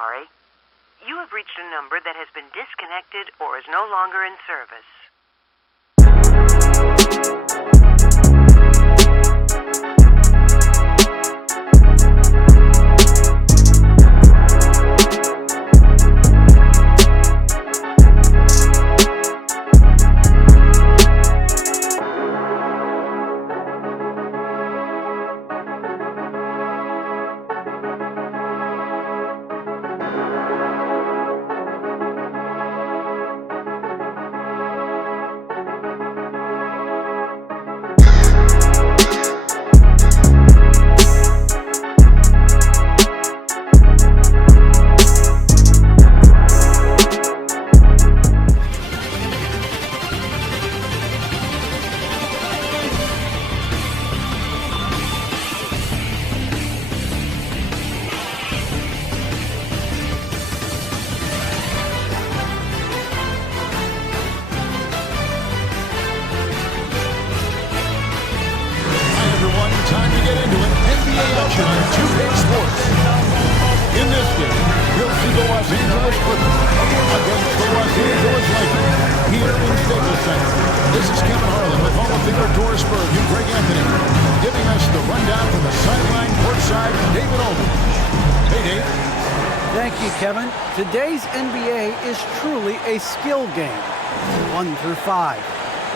sorry. You have reached a number that has been disconnected or is no longer in service. Kevin, today's NBA is truly a skill game, 1 through 5.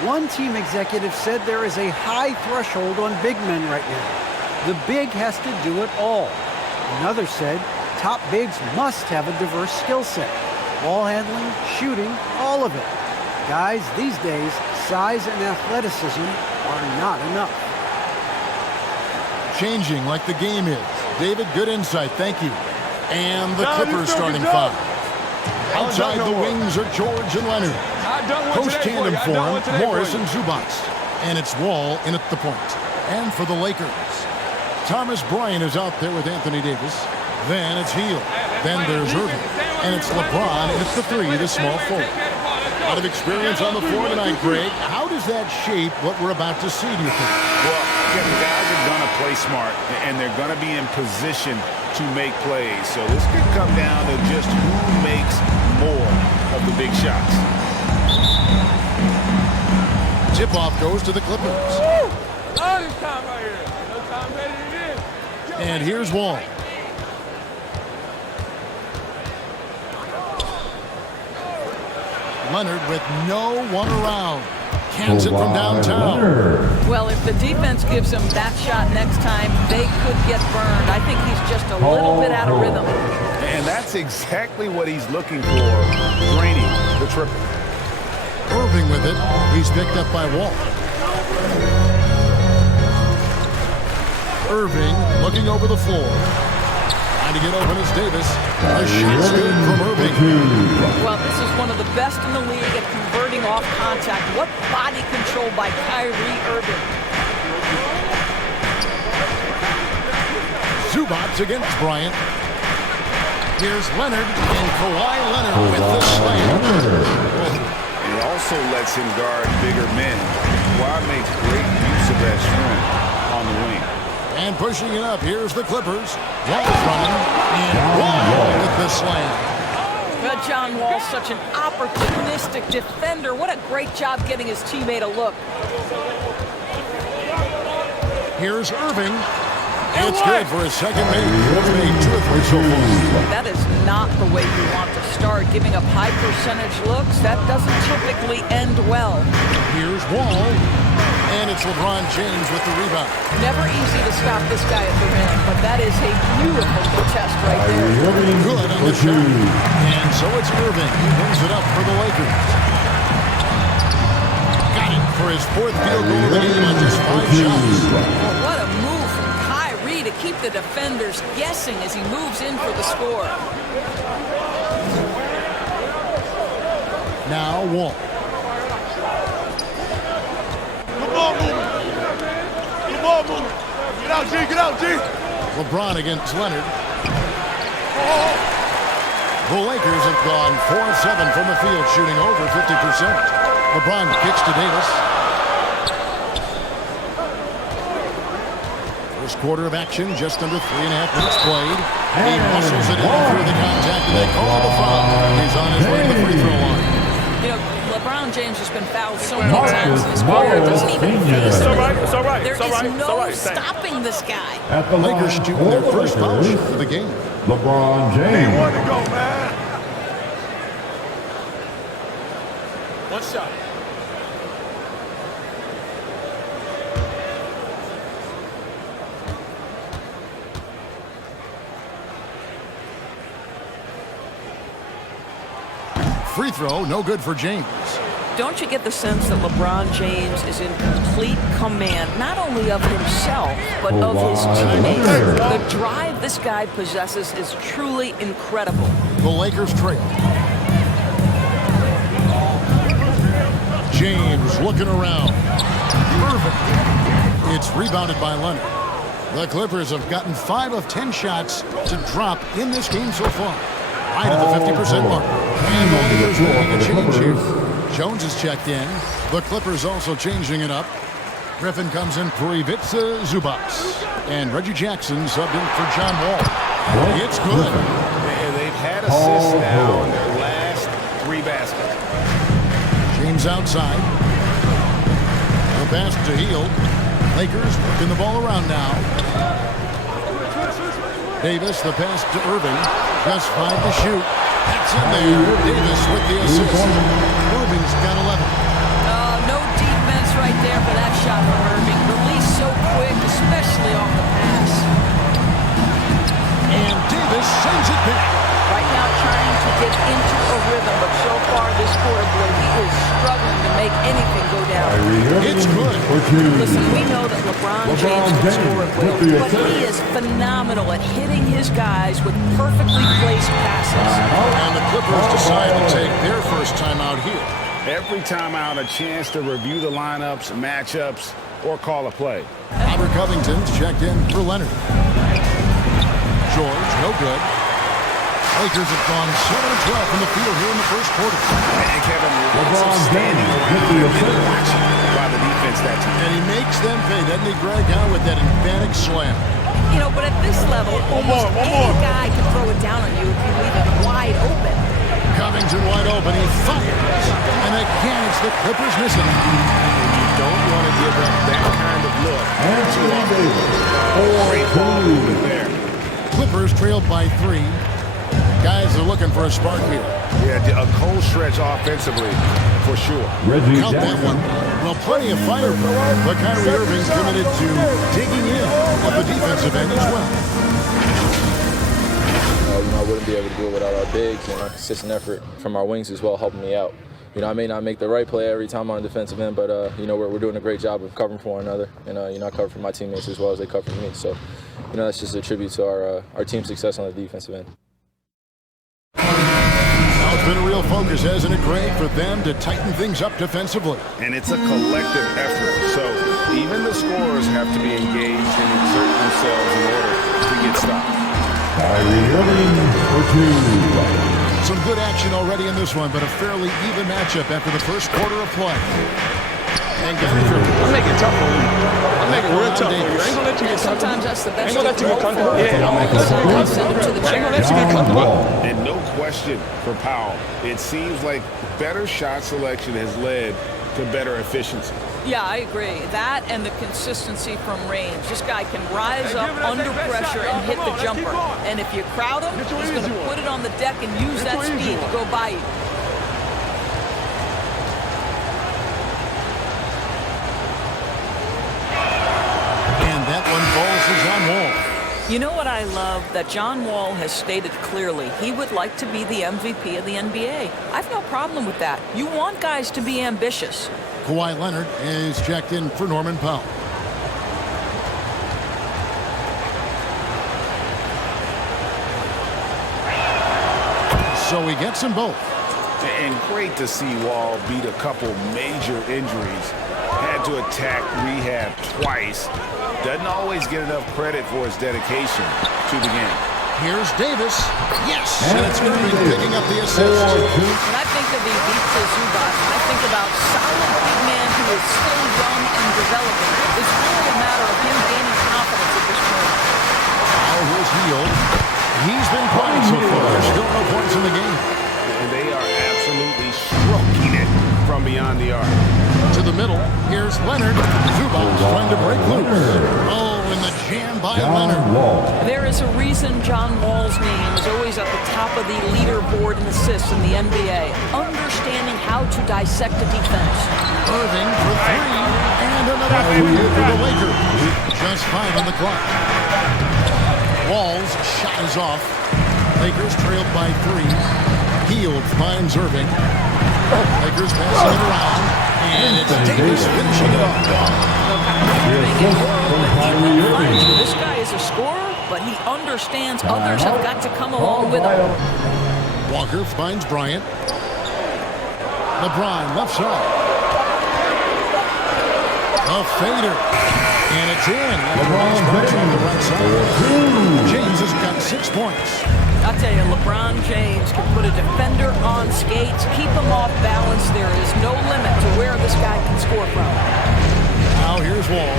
One team executive said there is a high threshold on big men right now. The big has to do it all. Another said top bigs must have a diverse skill set. Ball handling, shooting, all of it. Guys, these days, size and athleticism are not enough. Changing like the game is. David, good insight. Thank you. And the Clippers starting 5. Outside the wings are George and Leonard. Post tandem form, Morris and Zubac. And it's Wall in at the point. And for the Lakers, Thomas Bryant is out there with Anthony Davis. Then it's Hield. Then there's Irving. And it's LeBron at the 3, the small forward. A lot of experience on the floor tonight, Greg. How does that shape what we're about to see, do you think? Well, the guys are going to play smart, and they're going to be in position to make plays. So this could come down to just who makes more of the big shots. Tip-off goes to the Clippers. And here's Wall. Leonard with no one around. Cans it from downtown. Well, if the defense gives him that shot next time, they could get burned. I think he's just a little bit out of rhythm. And that's exactly what he's looking for, draining the triple. Irving with it. He's picked up by Wall. Irving looking over the floor. Trying to get open is Davis. A shot's good from Irving. Well, this is one of the best in the league at converting off contact. What body control by Kyrie Irving. Zubac against Bryant. Here's Leonard, and Kawhi Leonard with the slam. It also lets him guard bigger men. Kawhi makes great use of that strength on the wing. And pushing it up, here's the Clippers. Wall's running, and Wall with the slam. But John Wall's such an opportunistic defender. What a great job getting his teammate a look. Here's Irving. It's good for his second made. He's made 2 or 3 so far. That is not the way you want to start. Giving up high percentage looks, that doesn't typically end well. Here's Wall. And it's LeBron James with the rebound. Never easy to stop this guy at the rim, but that is a beautiful contest right there. Good on the shot. And so it's Irving. He brings it up for the Lakers. Got it for his 4th field goal of the game on just 5 shots. Well, what a move from Kyrie to keep the defenders guessing as he moves in for the score. Now Wall. Get out, G. LeBron against Leonard. The Lakers have gone 4-7 from the field, shooting over 50%. LeBron kicks to Davis. First quarter of action, just under 3.5 minutes played. He muscles it in through the contact, and they call the foul. He's on his way to the free throw line. You know, LeBron James has been fouled so many times in his career. It doesn't even phase him. There is no stopping this guy. At the Lakers shooting their first foul of the game. LeBron James. Way to go, man. One shot. Free throw, no good for James. Don't you get the sense that LeBron James is in complete command, not only of himself, but of his teammates? The drive this guy possesses is truly incredible. The Lakers trail. James looking around. Irving. It's rebounded by Leonard. The Clippers have gotten 5 of 10 shots to drop in this game so far. Right at the 50% mark. And the Lakers making a change here. Jones is checked in. The Clippers also changing it up. Griffin comes in for Ivica Zubac. And Reggie Jackson subbed in for John Wall. It's good. They've had assists now in their last 3 baskets. James outside. The pass to Hield. Lakers working the ball around now. Davis, the pass to Irving. Just 5 to shoot. That's in there. Davis with the assist. Irving's got 11. No defense right there for that shot from Irving. Released so quick, especially off the pass. And Davis sends it back. Right now trying to get into a rhythm, but so far this quarter, boy, he is struggling to make anything go down. It's good. Listen, we know that LeBron James can score at will, but he is phenomenal at hitting his guys with perfectly placed passes. And the Clippers decide to take their first timeout here. Every timeout, a chance to review the lineups, matchups, or call a play. Robert Covington's checked in for Leonard. George, no good. Lakers have gone 7-12 from the field here in the first quarter. And Kevin, LeBron standing around and watching by the defense that time. And he makes them pay, doesn't he, Greg, with that emphatic slam. You know, but at this level, almost any guy can throw it down on you if you leave it wide open. Covington wide open, he fires. And again, it's the Clippers missing. You don't want to give up that kind of look. Great ball movement there. Clippers trailed by 3. Guys are looking for a spark here. Yeah, a cold stretch offensively, for sure. Count that one. Well, plenty of fire, but Kyrie Irving committed to digging in at the defensive end as well. I wouldn't be able to do it without our bigs and our consistent effort from our wings as well, helping me out. I may not make the right play every time on the defensive end, but we're doing a great job of covering for one another, and I cover for my teammates as well as they cover for me. So, that's just a tribute to our team's success on the defensive end. Now it's been a real focus, hasn't it, Greg, for them to tighten things up defensively. And it's a collective effort, so even the scorers have to be engaged and exert themselves in order to get stopped. Kyrie Irving for 2. Some good action already in this one, but a fairly even matchup after the first quarter of play. And I'm making it tough for you. I'm making it real tough for you. I ain't gonna let you get comfortable. Sometimes that's the best. I ain't gonna let you get comfortable. Yeah, I'm gonna let you get comfortable. And no question for Powell. It seems like better shot selection has led to better efficiency. Yeah, I agree. That and the consistency from range. This guy can rise up under pressure and hit the jumper. And if you crowd him, he's going to put it on the deck and use that speed to go by you. And that one falls to John Wall. You know what I love? That John Wall has stated clearly he would like to be the MVP of the NBA. I've no problem with that. You want guys to be ambitious. Kawhi Leonard is checked in for Norman Powell. So he gets them both. And great to see Wall beat a couple major injuries. Had to attack rehab twice. Doesn't always get enough credit for his dedication to the game. Here's Davis. Yes! And it's Irving picking up the assist. When I think of Ivica Zubac, I think about solid big man who is still young and developing. It's really a matter of him gaining confidence at this point. Hield. He's been quiet so far. There's still no points in the game. And they are absolutely stroking it from beyond the arc. To the middle, here's Leonard. Zubac's trying to break loose. Oh, and the jam by Leonard. There is a reason John Wall's name is always at the top of the leaderboard in assists in the NBA. Understanding how to dissect a defense. Irving for three, and another three for the Lakers. Just 5 on the clock. Wall's shot is off. Lakers trailed by 3. Hield finds Irving. Lakers passing it around. And it's Davis finishing it off. This guy is a scorer, but he understands others have got to come along with him. Walker finds Bryant. LeBron left side. A fader. And it's in. LeBron on the right side. James has got 6 points. I'll tell you, LeBron James can put a defender on skates, keep him off balance. There is no limit to where this guy can score from. Now here's Wall.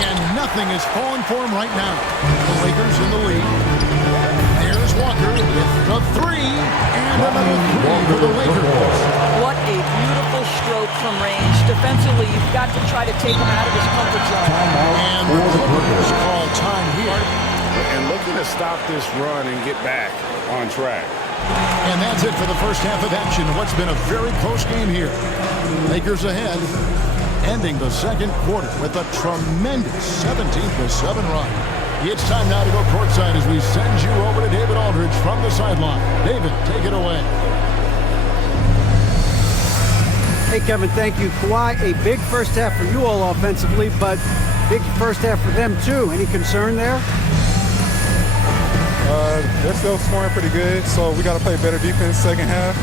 And nothing is falling for him right now. The Lakers in the lead. There's Walker with the 3, and another 3 for the Lakers. What a beautiful stroke from range. Defensively, you've got to try to take him out of his comfort zone. And the Clippers call time here. And looking to stop this run and get back on track. And that's it for the first half of action. What's been a very close game here. Lakers ahead, ending the second quarter with a tremendous 17-7 run. It's time now to go courtside as we send you over to David Aldridge from the sideline. David, take it away. Hey, Kevin, thank you. Kawhi, a big first half for you all offensively, but big first half for them, too. Any concern there? They're still scoring pretty good, so we got to play better defense second half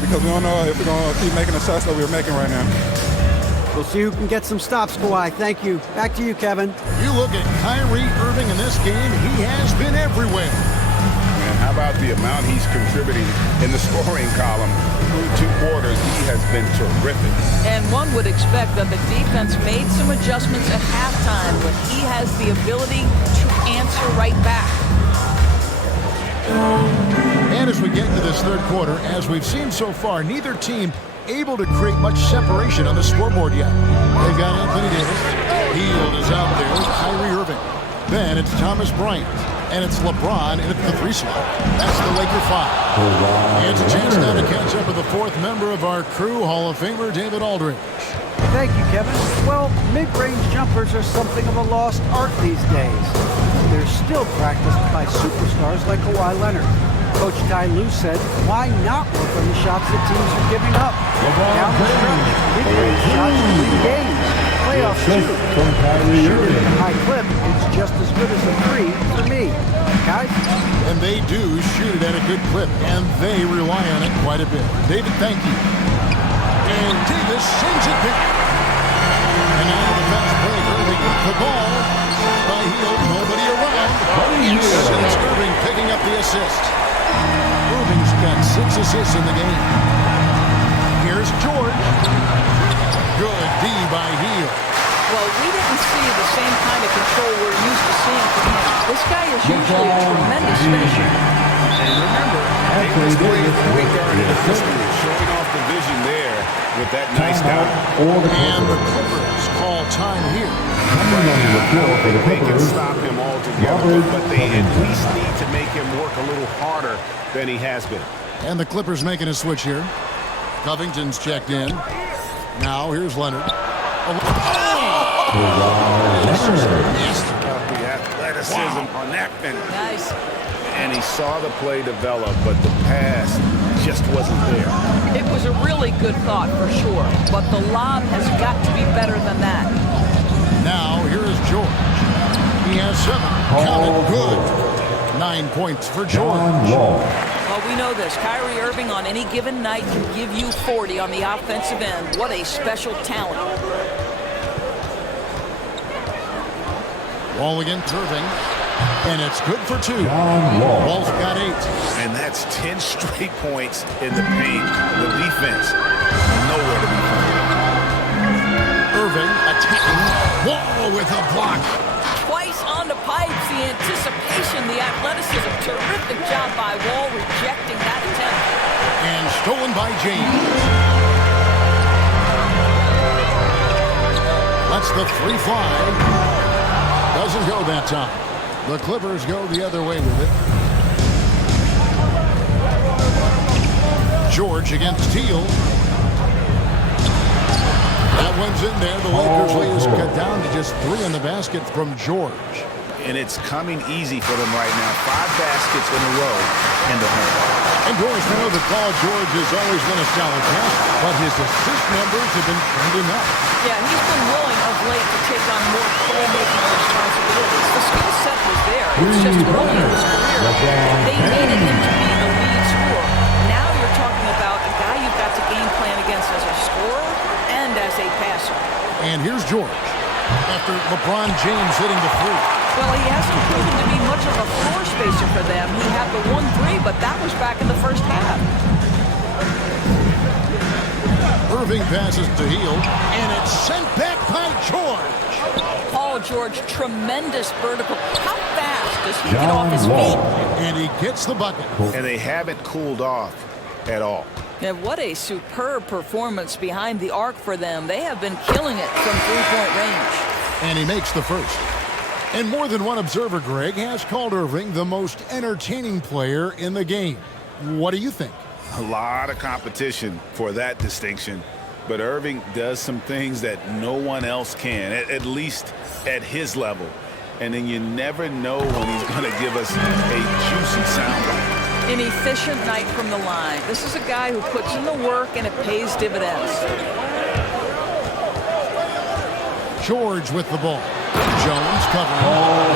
because we don't know if we're going to keep making the shots that we're making right now. We'll see who can get some stops, Kawhi. Thank you. Back to you, Kevin. You look at Kyrie Irving in this game, he has been everywhere. And how about the amount he's contributing in the scoring column? Through 2 quarters, he has been terrific. And one would expect that the defense made some adjustments at halftime, but he has the ability to answer right back. And as we get into this third quarter, as we've seen so far, neither team able to create much separation on the scoreboard yet. They've got Anthony Davis. Hield is out there with Kyrie Irving. Then it's Thomas Bryant. And it's LeBron in at the 3 slot. That's the Laker 5. It's a chance now to catch up with the 4th member of our crew, Hall of Famer David Aldridge. Thank you, Kevin. Well, mid-range jumpers are something of a lost art these days. They're still practiced by superstars like Kawhi Leonard. Coach Ty Lue said, why not work on the shots that teams are giving up? Down the stretch, mid-range shots win games. Playoffs, too. Shoot it at a high clip, it's just as good as a 3 for me. Guys? And they do shoot it at a good clip, and they rely on it quite a bit. David, thank you. And Davis sends it back. And now the fast break Irving with the ball. By Hield, nobody around. Yes, and it's Irving picking up the assist. Irving's got 6 assists in the game. Here's George. Good D by Hield. Well, we didn't see the same kind of control we're used to seeing from him. This guy is usually a tremendous finisher. And remember, they was great point guard in history, showing off the vision there with that nice down. And the Clippers call time here. They can stop him altogether, but they at least need to make him work a little harder than he has been. And the Clippers making a switch here. Covington's checked in. Now here's Leonard. The athleticism on that finish. Nice. And he saw the play develop, but the pass just wasn't there. It was a really good thought for sure, but the lob has got to be better than that. Now here is George. He has 7. Counted good. 9 points for George. Well, we know this. Kyrie Irving on any given night can give you 40 on the offensive end. What a special talent. Wall against Irving. And it's good for 2. Wall's got 8. And that's 10 straight points in the paint. The defense, nowhere to be found. Irving attacking. Wall with a block. Twice on the pipes, the anticipation, the athleticism. Terrific job by Wall rejecting that attempt. And stolen by James. Lets the 3 fly. Doesn't go that time. The Clippers go the other way with it. George against Hield. That one's in there. The Lakers lead is cut down to just 3 in the basket from George. And it's coming easy for them right now. 5 baskets in a row in the paint. And Doris, we know that Paul George has always been a solid passer, but his assist numbers have been trending up. Yeah, he's been willing of late to take on more playmaking responsibilities. The skill set was there. It's just early in his career. They needed him to be the lead scorer. Now you're talking about a guy you've got to game plan against as a scorer and as a passer. And here's George after LeBron James hitting the 3. Well, he hasn't proven to be much of a floor spacer for them. He had the 1-3, but that was back in the first half. Irving passes to Hield, and it's sent back by George. Paul George, tremendous vertical. How fast does he get off his feet? And he gets the bucket. And they haven't cooled off at all. And what a superb performance behind the arc for them. They have been killing it from three-point range. And he makes the first. And more than one observer, Greg, has called Irving the most entertaining player in the game. What do you think? A lot of competition for that distinction. But Irving does some things that no one else can, at least at his level. And then you never know when he's going to give us a juicy soundbite. An efficient night from the line. This is a guy who puts in the work and it pays dividends. George with the ball. Jones covering. Paul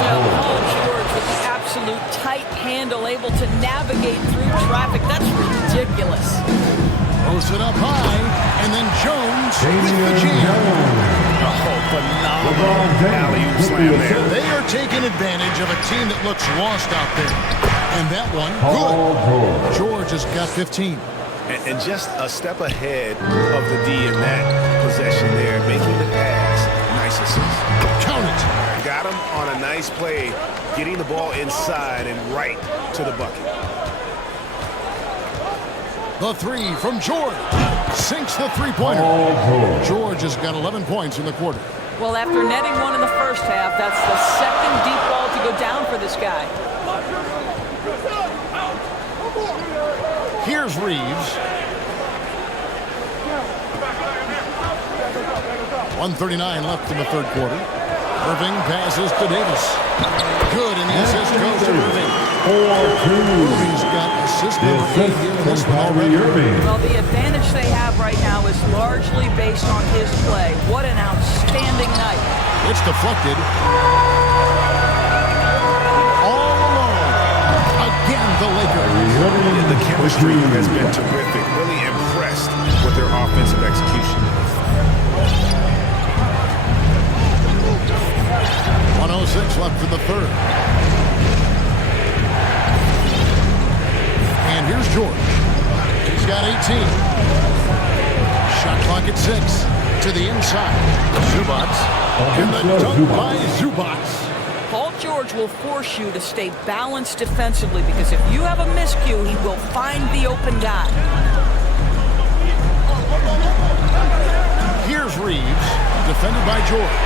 George with the absolute tight handle, able to navigate through traffic. That's ridiculous. Posts it up high, and then Jones with the jam. Oh, phenomenal alley-oop slam there. They are taking advantage of a team that looks lost out there. And that one, good. George has got 15. And just a step ahead of the D in that possession there, making the pass. Nice assist. Count it. Got him on a nice play, getting the ball inside and right to the bucket. The 3 from George. Sinks the three-pointer. George has got 11 points in the quarter. Well, after netting one in the first half, that's the second deep ball to go down for this guy. Here's Reeves. 1:39 left in the third quarter. Irving passes to Davis. Good, and the assist goes to Irving. Irving's got assist number 8 here in this one already. Well, the advantage they have right now is largely based on his play. What an outstanding night. It's deflected. All alone. Again, the Lakers. The chemistry has been terrific. Really impressed with their offensive execution. 1:06 left in the third. And here's George. He's got 18. Shot clock at 6. To the inside. Zubats. And the dunk by Zubats. Paul George will force you to stay balanced defensively because if you have a miscue, he will find the open guy. Here's Reeves, defended by George.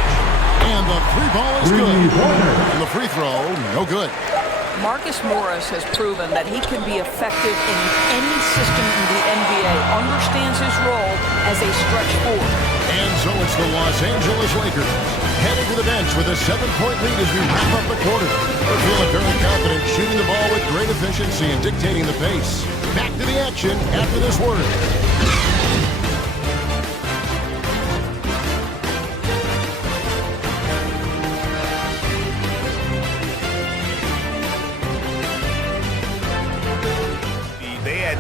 And the free ball is good. And the free throw, no good. Marcus Morris has proven that he can be effective in any system in the NBA, understands his role as a stretch four. And so it's the Los Angeles Lakers headed to the bench with a 7-point lead as we wrap up the quarter. They're feeling very confident, shooting the ball with great efficiency and dictating the pace. Back to the action after this word.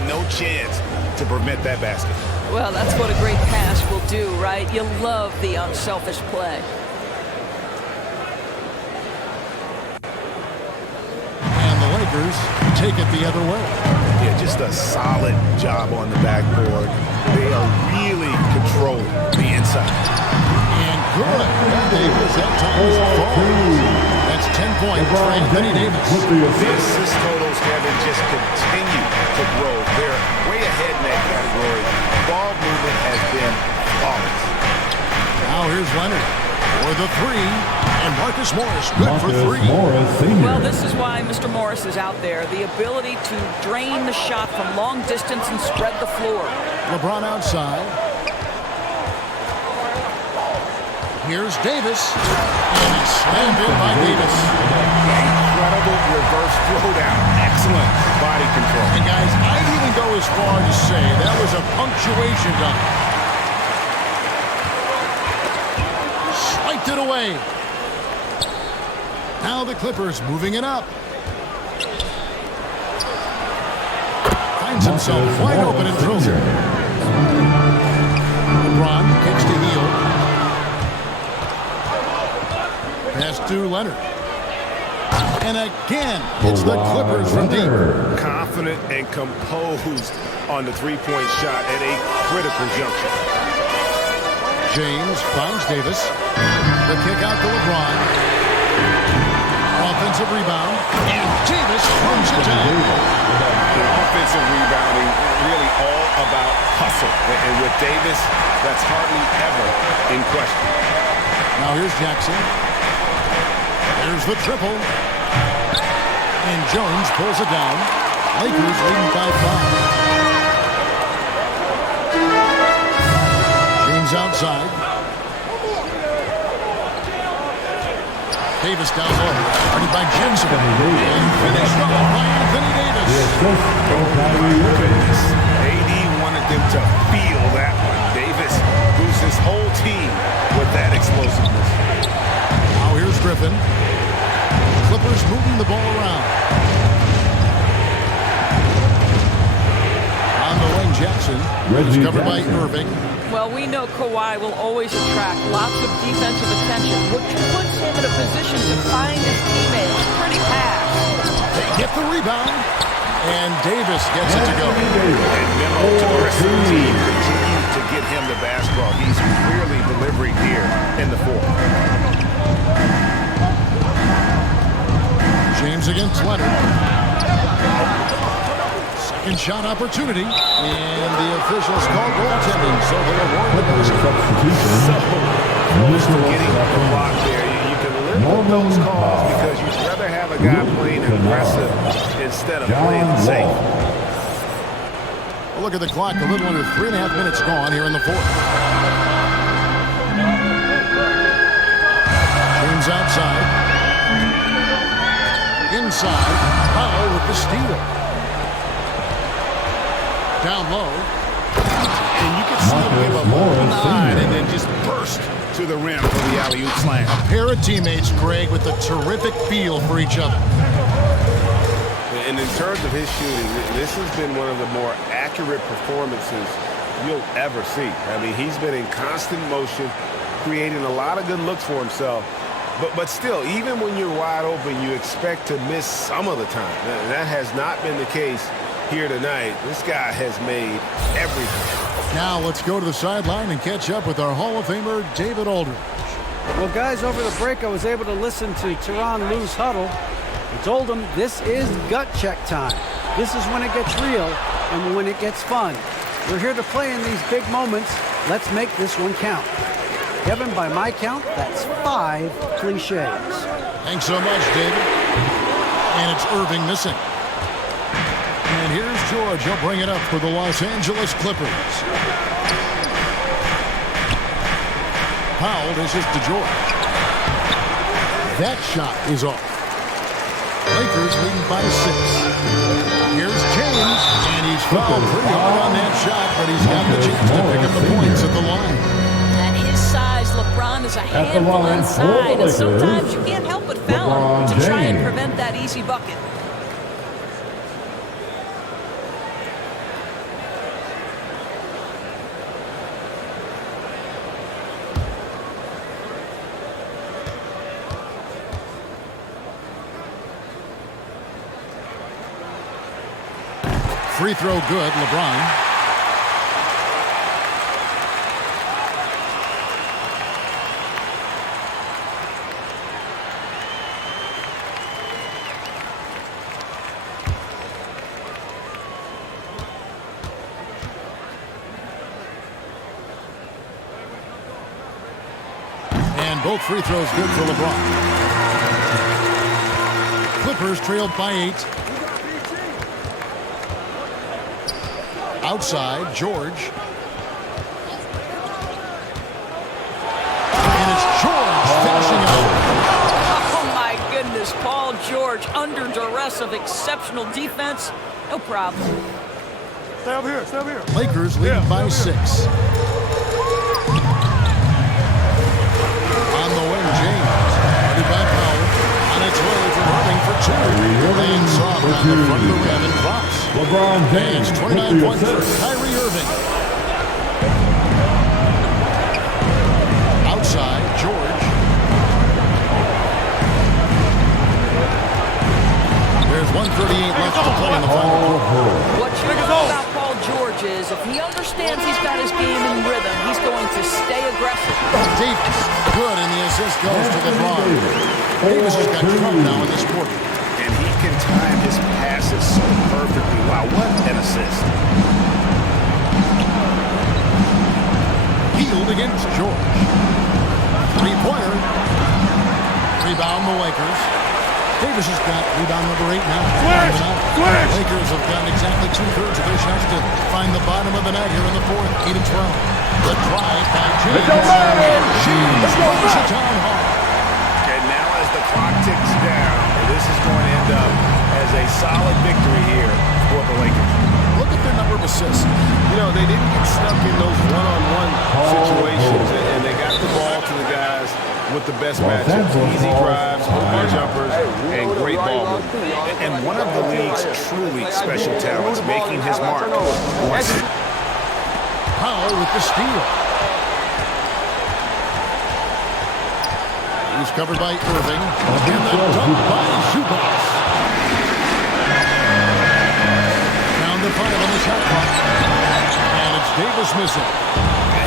No chance to prevent that basket. Well, that's what a great pass will do, right? You love the unselfish play. Lakers take it the other way. Yeah, just a solid job on the backboard. They are really controlling the inside. And good. Davis that time falls. That's 10 points for Anthony Davis. The assist totals, Kevin, just continue to grow. They're way ahead in that category. Ball movement has been flawless. Now here's Leonard for the three. And Marcus Morris good for three. Well, this is why Mr. Morris is out there. The ability to drain the shot from long distance and spread the floor. LeBron outside. Here's Davis. And it's slammed in by Davis. Incredible reverse throwdown. Excellent body control. And guys, I'd even go as far to say that was a punctuation dunk. Swiped it away. Now the Clippers moving it up. Finds himself wide open and throws it. LeBron kicks to Hield. Pass to Leonard. And again, it's the Clippers from deep. Confident and composed on the three-point shot at a critical juncture. James finds Davis. The kick out to LeBron. Offensive rebound. And Davis throws it down. The offensive rebounding really all about hustle. And with Davis, that's hardly ever in question. Now here's Jackson. There's the triple. And Jones pulls it down. Lakers leading by 5. James outside. Davis down low. Guarded by Jensen. And finished off by Anthony Davis. Goodness. AD wanted them to feel that one. Davis boosts his whole team with that explosiveness. Now here's Griffin. Clippers moving the ball around. On the wing, Jackson. He's covered by Irving. Well, we know Kawhi will always attract lots of defensive attention, which puts him in a position to find his teammates. Pretty pass. They get the rebound, and Davis gets it to go. And memo to the rest of the team continues to get him the basketball. He's clearly delivering here in the fourth. James against Leonard. Second shot opportunity, and the officials call goaltending, so they'll award the substitution. So close to getting the block there. You can live with those calls because you'd rather have a guy playing aggressive instead of playing safe. Well, look at the clock. A little under 3.5 minutes gone here in the fourth. James outside. Inside. Powell with the steal. Down low. And you can see him give a long line and then just burst to the rim for the alley-oop slam. A pair of teammates, Greg, with a terrific feel for each other. And in terms of his shooting, this has been one of the more accurate performances you'll ever see. I mean, he's been in constant motion, creating a lot of good looks for himself. But still, even when you're wide open, you expect to miss some of the time. That has not been the case here tonight. This guy has made everything. Now let's go to the sideline and catch up with our Hall of Famer, David Aldridge. Well, guys, over the break, I was able to listen to Tyronn Lue's huddle. He told him this is gut check time. This is when it gets real and when it gets fun. We're here to play in these big moments. Let's make this one count. Kevin, by my count, that's 5 cliches. Thanks so much, David. And it's Irving missing. And here's George. He'll bring it up for the Los Angeles Clippers. Powell dishes to George. That shot is off. Lakers leading by 6. Here's James, and he's fouled pretty hard on that shot, but he's got the chance to pick up the points at the line. At his size, LeBron is a handful inside, and sometimes you can't help but foul him to try and prevent that easy bucket. Free throw good, LeBron. And both free throws good for LeBron. Clippers trailed by 8. Outside, George. And it's George finishing out. Oh, my goodness. Paul George under duress of exceptional defense. No problem. Stay over here. Stay over here. Lakers lead by 6. On the wing, James. Guarded by Powell. On its way from Irving for 2. Laying soft on the front of the rim and drops. LeBron James, 29 points for Kyrie Irving. Outside, George. There's 1:38 left to play in the final quarter. What you know about Paul George is if he understands he's got his game in rhythm, he's going to stay aggressive. Davis, good, and the assist goes to LeBron. Davis has got trouble now in this quarter. And he can time his passes so perfectly. Wow, what an assist. Hield against George. Three-pointer. Rebound the Lakers. Davis has got rebound number 8 now. Switch! Lakers have gotten exactly 2/3 of their shots to find the bottom of the net here in the fourth. 8 and 12. The drive by James. James runs it down hard. And now as the clock ticks down, this is going to end up as a solid victory here for the Lakers. Look at their number of assists. You know, they didn't get stuck in those one-on-one situations, and they got the ball to the guys with the best matchups. Easy drives, open jumpers, and great ball movement. And one of the league's truly special talents making his mark. Powell with the steal. He's covered by Irving. And the dunk by Zubac. Down to 5 on the shot clock. And it's Davis missing.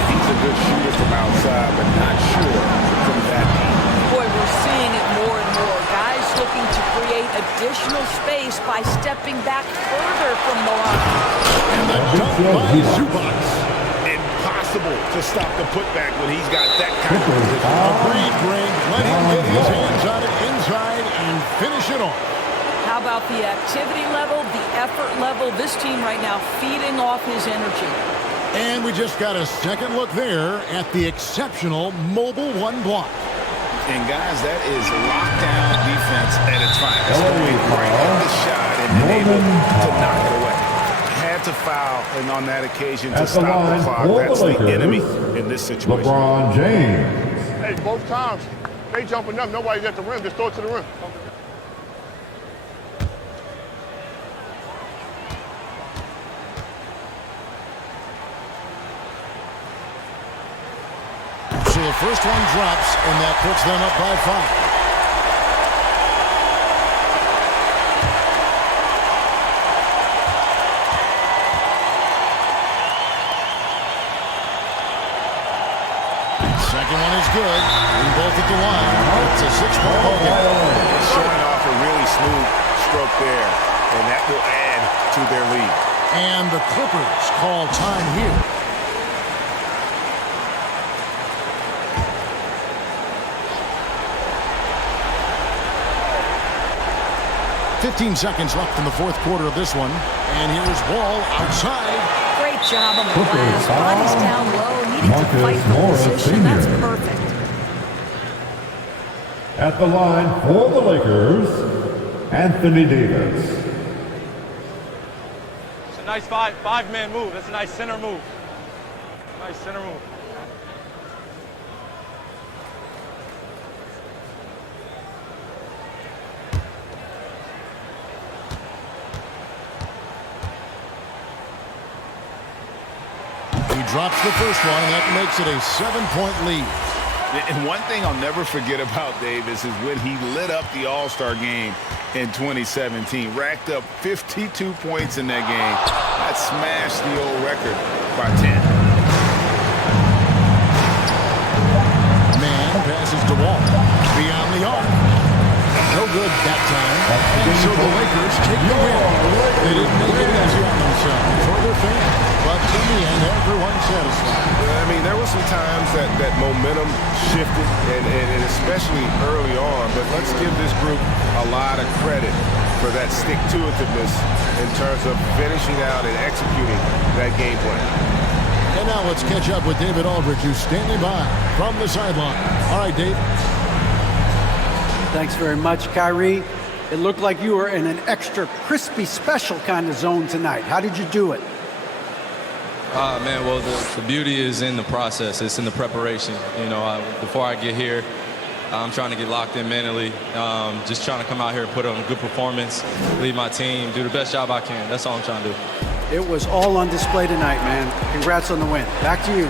He's a good shooter from outside, but not sure from that deep. Boy, we're seeing it more and more. Guys looking to create additional space by stepping back further from the line. And the dunk by Zubac. Impossible to stop the putback when he's got that kind of position. Agreed, Greg. Let him get his hands on it inside and finish it off. How about the activity level, the effort level? This team right now feeding off his energy. And we just got a second look there at the exceptional mobile 1 block. And guys, that is lockdown defense at its finest. Going right at the shot and been able to knock it away. Had to foul, and on that occasion to stop the clock. That's the enemy in this situation. LeBron James. Hey, both times, they jumping up. Nobody's at the rim. Just throw it to the rim. So the first one drops, and that puts them up by 5. Second one is good. We both at the line. It's a 6-point ball game. Showing off a really smooth stroke there, and that will add to their lead. And the Clippers call time here. 15 seconds left in the fourth quarter of this one. And here's Wall outside. Great job on the glass. Body's down low, needing to fight for position. That's perfect. At the line for the Lakers, Anthony Davis. It's a nice five-man move. That's a nice center move. Nice center move. He drops the first one, and that makes it a 7-point lead. And one thing I'll never forget about Davis is when he lit up the All-Star game in 2017. Racked up 52 points in that game. That smashed the old record by 10. Man passes to Wall. Beyond the arc. No good that time. And so the Lakers take the win. They didn't make it easy on themselves or their fans. But in the end, everyone's satisfied. I mean, there were some times that momentum shifted, and especially early on. But let's give this group a lot of credit for that stick-to-itiveness in terms of finishing out and executing that game plan. And now let's catch up with David Aldridge, who's standing by from the sideline. All right, Dave. Thanks very much, Kyrie. It looked like you were in an extra crispy special kind of zone tonight. How did you do it? Man, well, the beauty is in the process. It's in the preparation. You know, before I get here, I'm trying to get locked in mentally. Just trying to come out here and put on a good performance, lead my team, do the best job I can. That's all I'm trying to do. It was all on display tonight, man. Congrats on the win. Back to you.